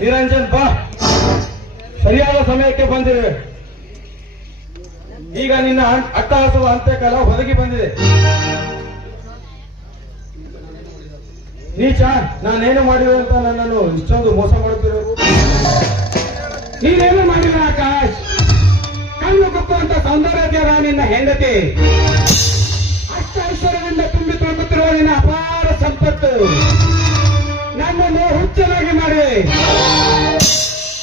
ನಿರಂಜನ್ ಬಾ, ಸರಿಯಾದ ಸಮಯಕ್ಕೆ ಬಂದಿರುವೆ. ಈಗ ನಿನ್ನ ಅಟ್ಟಹಾಸದ ಅಂತ್ಯಕಾಲ ಒದಗಿ ಬಂದಿದೆ. ನೀಚ, ನಾನೇನು ಮಾಡಿದೆ ಅಂತ ನನ್ನನ್ನು ಇಷ್ಟೊಂದು ಮೋಸ ಮಾಡುತ್ತಿರೋದು? ನೀನೇನು ಮಾಡಿಲ್ಲ ಆಕಾಶ್. ಕಣ್ಣು ಕುಕ್ಕುವಂತ ಸೌಂದರ್ಯ ನಿನ್ನ ಹೆಂಡತಿ, ಅಷ್ಟ ಐಶ್ವರ್ಯದಿಂದ ತುಂಬಿ ತುಳುಕುತ್ತಿರುವ ನಿನ್ನ ಅಪಾರ ಸಂಪತ್ತು ನನ್ನನ್ನು ಹುಚ್ಚನಾಗಿ ಮಾಡಿದೆ.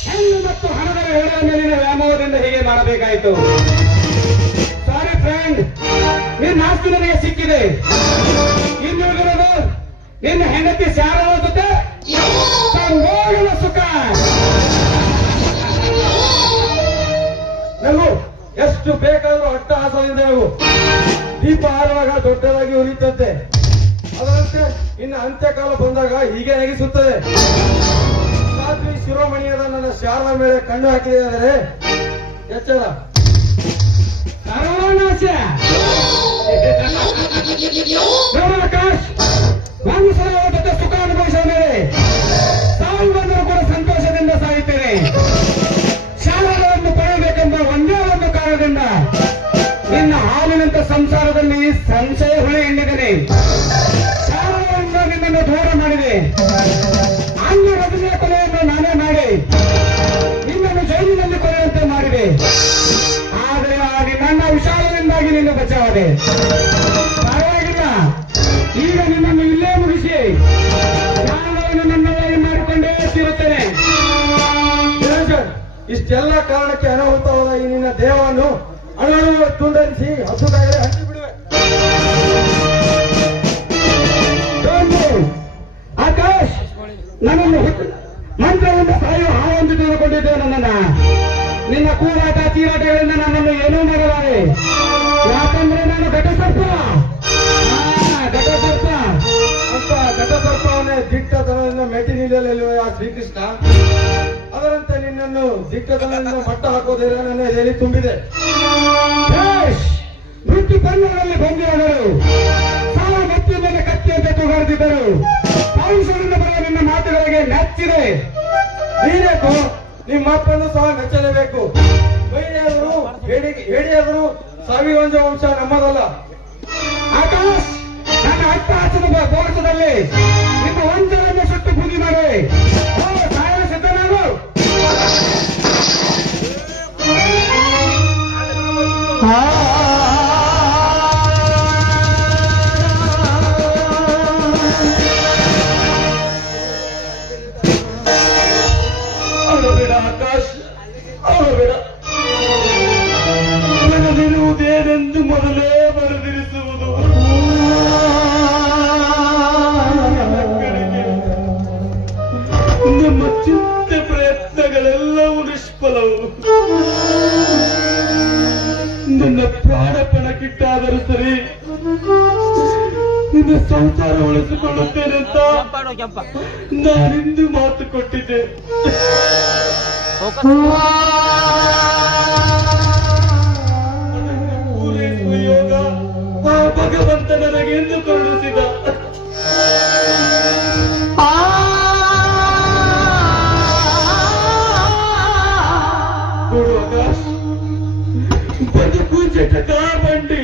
ಹೆಣ್ಣು ಮತ್ತು ಹಣದ ಹೇಳುವ ಮೇಲಿನ ವ್ಯಾಮೋಹದಿಂದ ಹೀಗೆ ಮಾಡಬೇಕಾಯಿತು. ಸಾರಿ ಫ್ರೆಂಡ್, ನಿನ್ನ ಆಸ್ತಿ ನನಗೆ ಸಿಕ್ಕಿದೆ. ಇನ್ನುಳಿದಿರೋದು ನಿನ್ನ ಹೆಂಡತಿ ಶಾರಳ ಜೊತೆ ಸಂಭೋಗದ ಸುಖ. ನಗು, ಎಷ್ಟು ಬೇಕಾದರೂ ಅಟ್ಟಹಾಸದಿಂದ ನಗು. ದೀಪ ಆರುವಾಗ ದೊಡ್ಡದಾಗಿ ಉರಿಯುತ್ತಂತೆ, ಅದರಂತೆ ಇನ್ನು ಅಂತ್ಯಕಾಲ ಬಂದಾಗ ಹೀಗೆ ನಗಿಸುತ್ತದೆ. ರಾತ್ರಿ ಶಿರೋಮಣಿಯಾದ ನನ್ನ ಶಾರದಾ ಮೇಲೆ ಕಣ್ಣು ಹಾಕಿದೆ ಅಂದರೆ ಎಚ್ಚರ. ಸರ್ವನಾಶ. ನೋಡು ಆಕಾಶ್, ಒಂದು ಸಲ ಅವರ ಜೊತೆ ಸುಖ ಅನುಭವಿಸಿದ ಮೇಲೆ ಸಾವು ಬಂದರೂ ಕೂಡ ಸಂತೋಷದಿಂದ ಸಾಯುತ್ತೇನೆ. ಶಾಲೆಗಳನ್ನು ಪಡೆಯಬೇಕೆಂಬ ಒಂದೇ ಒಂದು ಕಾರಣದಿಂದ ನಿನ್ನ ಹಾಲಿನಂತ ಸಂಸಾರದಲ್ಲಿ ಸಂಶಯ ಹುಳಿ ಹಿಂಡಿದ್ದೇನೆ. ಶಾಲೆಗಳಿಂದ ನಿನ್ನನ್ನು ದೂರ ಮಾಡಿದೆ. ಅಂಗ ರಜನಿಯ ಕೊಲೆಯನ್ನು ನಾನೇ ಮಾಡಿ ನಿನ್ನನ್ನು ಜೈಲಿನಲ್ಲಿ ಕೊಲೆಯಂತೆ ಮಾಡಿದೆ. ಆದರೆ ಆ ನನ್ನ ವಿಷಾದದಿಂದಾಗಿ ನಿನ್ನ ಬಚಾವದೆ. ಪರವಾಗಿಲ್ಲ, ಈಗ ನಿನ್ನನ್ನು ಇಲ್ಲೇ ಮುಗಿಸಿ ಶಾಲೆಗಳನ್ನು ನನ್ನಲ್ಲಿ ಮಾಡಿಕೊಂಡೇ ತಿರುತ್ತೇನೆ. ನಿರಂಜನ್, ಇಷ್ಟೆಲ್ಲ ಕಾರಣಕ್ಕೆ ಅನಾಹುತವಾದ ಈ ನಿನ್ನ ದೇಹವನ್ನು ಅಣು ತುಂಡರಿಸಿ ಹಸುಗಾಯಲೆ ಹಂಚಿ ಬಿಡುವೆ. ಆಕಾಶ್, ನನ್ನನ್ನು ಮಂತ್ರದಿಂದ ಸಾಯುವ ಹಾವೊಂದು ತೆಗೆದುಕೊಂಡಿದ್ದೇವೆ. ನನ್ನನ್ನ ನಿನ್ನ ಕೂರಾಟ ಚೀರಾಟಗಳಿಂದ ನನ್ನನ್ನು ಏನೂ ಮಾಡಲಾರೆ. ಯಾಕಂದ್ರೆ ನಾನು ಘಟಸರ್ಪ. ಘಟಸರ್ಪ ಅಂತ ಘಟಸರ್ಪವನ್ನೇ ದಿಟ್ಟತನದಿಂದ ಮೆಟ್ಟಿ ನಿಲ್ಲಲಿಲ್ವೇ ಆ ಶ್ರೀಕೃಷ್ಣ? ಅದರಂತೆ ನಿನ್ನನ್ನು ದಿಟ್ಟತನದಿಂದ ಮಟ್ಟ ಹಾಕೋದಿಲ್ಲ ನನ್ನ ಎದೆಯಲ್ಲಿ ತುಂಬಿದೆ. ಮೃತ್ಯು ಪರ್ವಗಳಲ್ಲಿ ಬಂದಿರೋರು ಸಾವು ಮೃತ್ಯು ಮೇಲೆ ಕತ್ತಿಯಂತೆ ತೂಗಾಡುತ್ತಿದ್ದರು. ಪೌರುಷದಿಂದ ಬರುವ ನಿನ್ನ ಮಾತುಗಳಿಗೆ ಮೆಚ್ಚಿದೆ. ನೀನೇಕು ನಿಮ್ಮ ಅಪ್ಪನ್ನು ಸಹ ಮೆಚ್ಚಲೇಬೇಕು. ಬೈಡಿಯಾದರು ಹೇಡಿಯಾದರು ಸಾವಿವಂಜ ವಂಶ ನಮ್ಮದಲ್ಲ. ಆಕಾಶ್, ನನ್ನ ಅಟ್ಟಹಾಸದ ಪೋಷದಲ್ಲಿ ನಿಮ್ಮ ವಂಚವನ್ನು ಸುಟ್ಟು ಬೂದಿ ಮಾಡಿ ಸಾಯಲ ಸಿದ್ಧನಾಗು. ಅಳಬೇಡ ಆಕಾಶ್, ಅಳಬೇಡ. ಬರೆದಿರುವುದೇನೆಂದು ಮೊದಲೇ ಬರೆದಿರಿಸುವುದು. ನಮ್ಮ ಚಿಂತೆ ಪ್ರಯತ್ನಗಳೆಲ್ಲವೂ ನಿಷ್ಫಲವು. ನನ್ನ ಪ್ರಾಣ ಪಣಕ್ಕಿಟ್ಟಾದರೂ ಸರಿ ನಿನ್ನ ಸಂಸಾರ ಉಳಿಸಿಕೊಳ್ಳುತ್ತೇನೆ ಅಂತ ನಾನಿಂದು ಮಾತು ಕೊಟ್ಟಿದ್ದೆ. ಅದನ್ನು ಪೂರೈಸುವ ಯೋಗ ಆ ಭಗವಂತ ನನಗೆಂದು ಕರುಣಿಸಿದ. ನೋಡು ಆಕಾಶ್, ಬದುಕು ಜಟಕ ಬಂಡಿ,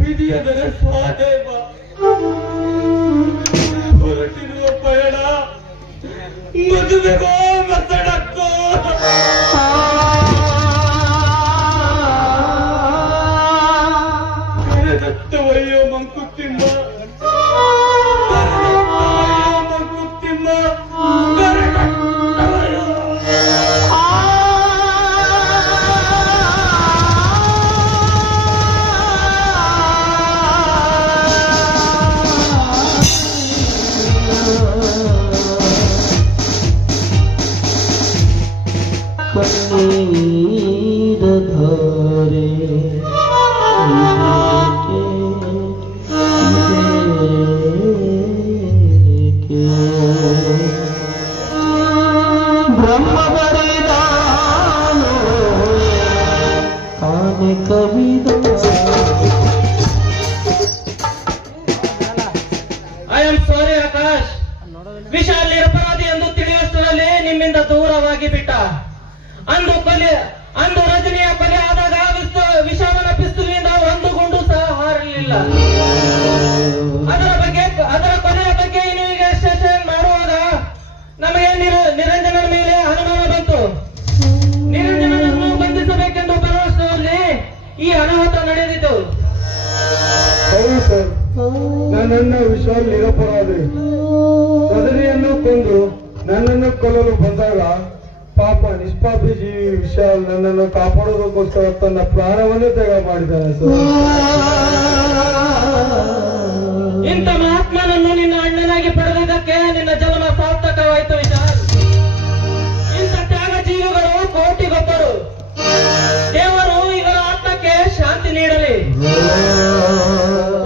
ವಿಧಿಯದರ ಸ್ವಾದೇವ. ಹೊರಟಿರುವ ಪಯಣ ಮದುವೆಗೋ ಮಸಡಕ್ಕೋ. ಕರೆದತ್ತವಯ್ಯೋ ಮಂಕುತಿಮ್ಮ, ಕರೆದತ್ತವಯ್ಯೋ ಮಂಕುತಿಮ್ಮ, ಕರೆದತ್ತವಯ್ಯೋ. ಕಣ್ಣೀರಧಾರೆ ಬ್ರಹ್ಮ ಬರಿದಾನೋ ತಾನೆ ಕವಿದ. ಐ ಆಮ್ ಸಾರಿ ಆಕಾಶ್, ವಿಷ ಅಲ್ಲಿರ ಅಪರಾಧಿ ಎಂದು ನನ್ನಣ್ಣ ವಿಶಾಲ್ ನಿರಪರಾಧಿ. ರಜನಿಯನ್ನು ಕೊಂದು ನನ್ನನ್ನು ಕೊಲ್ಲಲು ಬಂದಾಗ ಪಾಪ ನಿಷ್ಪಾಪಿ ಜೀವಿ ವಿಶಾಲ್ ನನ್ನನ್ನು ಕಾಪಾಡೋದಕ್ಕೋಸ್ಕರ ತನ್ನ ಪ್ರಾಣವನ್ನೇ ತ್ಯಾಗ ಮಾಡಿದ್ದಾನೆ ಸರ್. ಇಂಥ ಮಹಾತ್ಮನನ್ನು ನಿನ್ನ ಅಣ್ಣನಾಗಿ ಪಡೆದಿದ್ದಕ್ಕೆ ನಿನ್ನ ಜನ್ಮ ಸಾರ್ಥಕವಾಯಿತು ವಿಶಾಲ್. ಇಂಥ ತ್ಯಾಗ ಜೀವಿಗಳು ಕೋಟಿಗೊಬ್ಬರು. ದೇವರು ಇವರ ಆತ್ಮಕ್ಕೆ ಶಾಂತಿ ನೀಡಲಿ.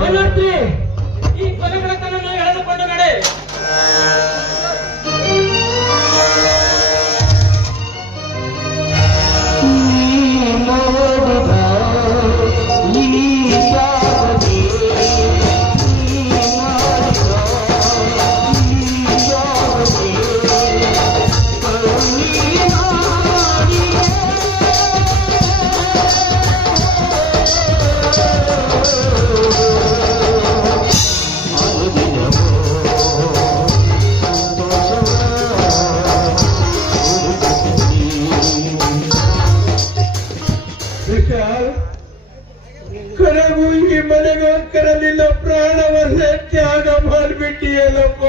ಮನೋರ್ತಿ, ಈ ಕೊಲೆಗಡಕನನ್ನು ಎಳೆದುಕೊಂಡು ನಡೆ. ಕಡೆಗೂ ಈ ಮನೆಗೋಸ್ಕರ ನಿನ್ನ ಪ್ರಾಣವನ್ನೇ ತ್ಯಾಗ ಮಾಡಿಬಿಟ್ಟಿಯಲ್ಲಪ್ಪ.